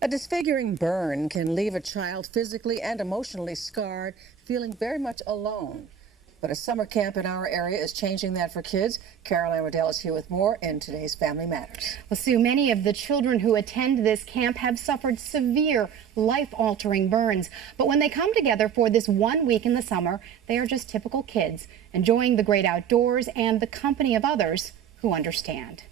A disfiguring burn can leave a child physically and emotionally scarred, feeling very much alone. But a summer camp in our area is changing that for kids. Caroline Riddell is here with more in today's Family Matters. Well, Sue, many of the children who attend this camp have suffered severe, life-altering burns. But when they come together for this 1 week in the summer, they are just typical kids, enjoying the great outdoors and the company of others who understand.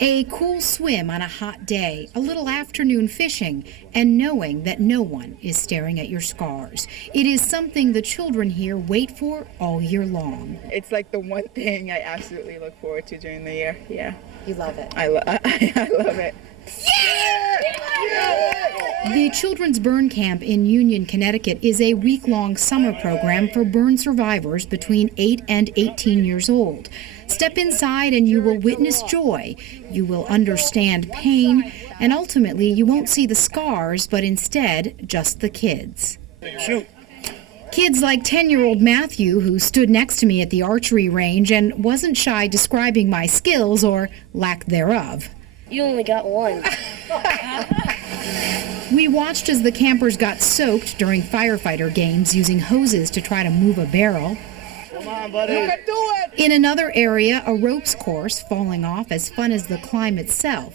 A cool swim on a hot day, a little afternoon fishing, and knowing that no one is staring at your scars. It is something the children here wait for all year long. It's like the one thing I absolutely look forward to during the year. Yeah. You love it. I love it. Yeah! The Children's Burn Camp in Union, Connecticut is a week-long summer program for burn survivors between 8 and 18 years old. Step inside and you will witness joy, you will understand pain, and ultimately you won't see the scars, but instead just the kids. Shoot. Kids like 10-year-old Matthew, who stood next to me at the archery range and wasn't shy describing my skills or lack thereof. You only got one. We watched as the campers got soaked during firefighter games using hoses to try to move a barrel. Come on, buddy. You can do it! In another area, a ropes course falling off as fun as the climb itself.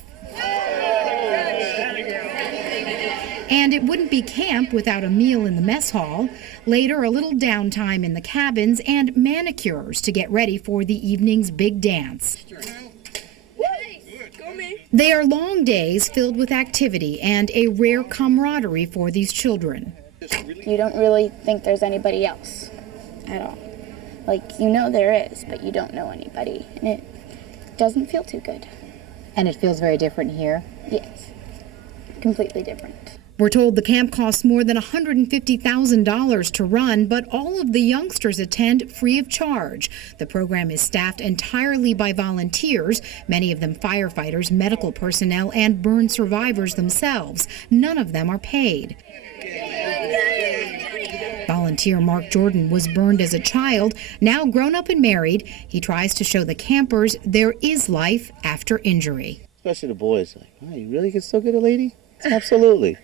And it wouldn't be camp without a meal in the mess hall. Later, a little downtime in the cabins and manicures to get ready for the evening's big dance. They are long days filled with activity and a rare camaraderie for these children. You don't really think there's anybody else at all. Like, you know there is, but you don't know anybody, and it doesn't feel too good. And it feels very different here? Yes, completely different. We're told the camp costs more than $150,000 to run, but all of the youngsters attend free of charge. The program is staffed entirely by volunteers, many of them firefighters, medical personnel, and burn survivors themselves. None of them are paid. Volunteer Mark Jordan was burned as a child. Now grown up and married, he tries to show the campers there is life after injury. Especially the boys. Like, oh, you really can still get a lady? Absolutely.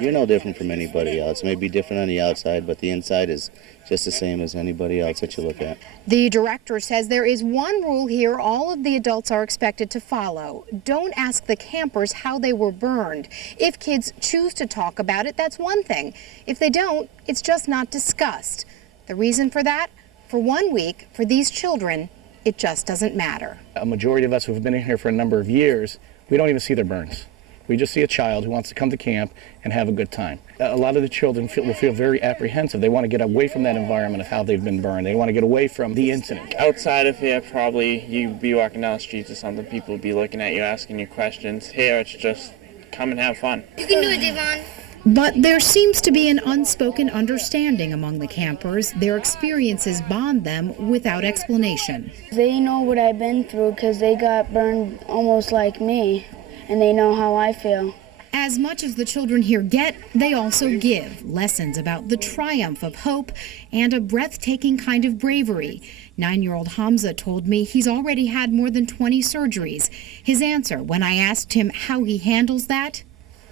You're no different from anybody else. It may be different on the outside, but the inside is just the same as anybody else that you look at. The director says there is one rule here all of the adults are expected to follow. Don't ask the campers how they were burned. If kids choose to talk about it, that's one thing. If they don't, it's just not discussed. The reason for that? For 1 week, for these children, it just doesn't matter. A majority of us who have been in here for a number of years, we don't even see their burns. We just see a child who wants to come to camp and have a good time. A lot of the children will feel very apprehensive. They want to get away from that environment of how they've been burned. They want to get away from the incident. Outside of here, probably you'd be walking down the streets or something, people would be looking at you, asking you questions. Here, it's just come and have fun. You can do it, Devon. But there seems to be an unspoken understanding among the campers. Their experiences bond them without explanation. They know what I've been through because they got burned almost like me, and they know how I feel. As much as the children here get, they also give lessons about the triumph of hope and a breathtaking kind of bravery. 9-year-old Hamza told me he's already had more than 20 surgeries. His answer when I asked him how he handles that?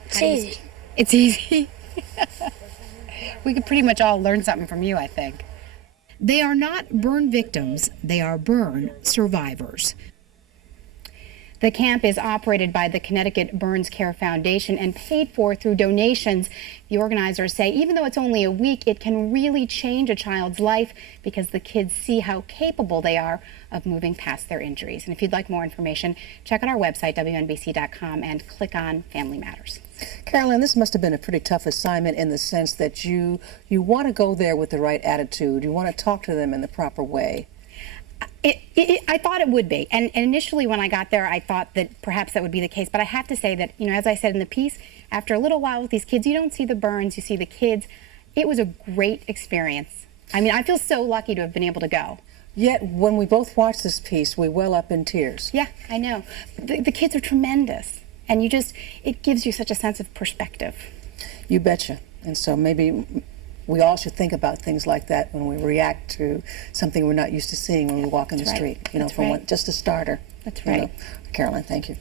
It's easy. It's easy. We could pretty much all learn something from you, I think. They are not burn victims, they are burn survivors. The camp is operated by the Connecticut Burns Care Foundation and paid for through donations. The organizers say even though it's only a week, it can really change a child's life because the kids see how capable they are of moving past their injuries. And if you'd like more information, check out our website, WNBC.com, and click on Family Matters. Caroline, this must have been a pretty tough assignment in the sense that you want to go there with the right attitude. You want to talk to them in the proper way. I thought it would be, and initially when I got there I thought that perhaps that would be the case, but I have to say that, you know, as I said in the piece, after a little while with these kids, you don't see the burns, you see the kids. It was a great experience. I mean, I feel so lucky to have been able to go. Yet when we both watch this piece, we well up in tears. Yeah, I know. The kids are tremendous, and it gives you such a sense of perspective. You betcha. And so maybe we all should think about things like that when we react to something we're not used to seeing when we walk in the street. You know, just a starter. That's right. Caroline, thank you.